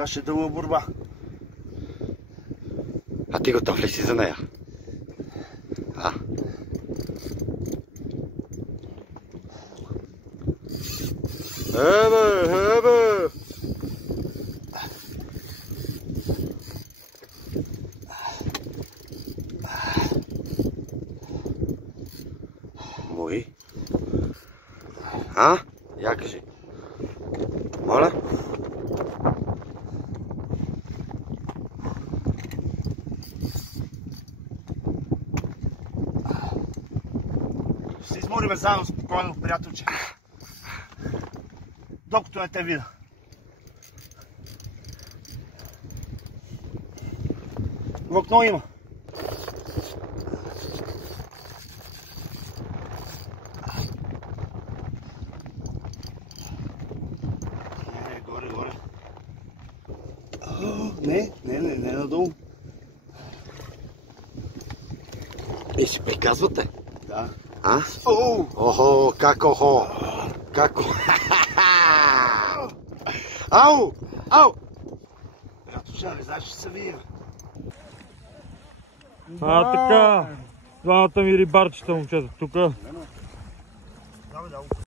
Това ще е дълга борба. А ти готов ли си за нея? А? Ебе! Мой? А? Я кажи. Моля? Ще се измориме заедно спокойно, приятелче. Докато не те видя. В окно има. Горе. Не надолу. И си приказвате? Да. А? Охо, как охо? Как? Ау! Приятелче, не знаеш, че се вие. Така, двамата ми рибарчета, момчета, тук. Давай.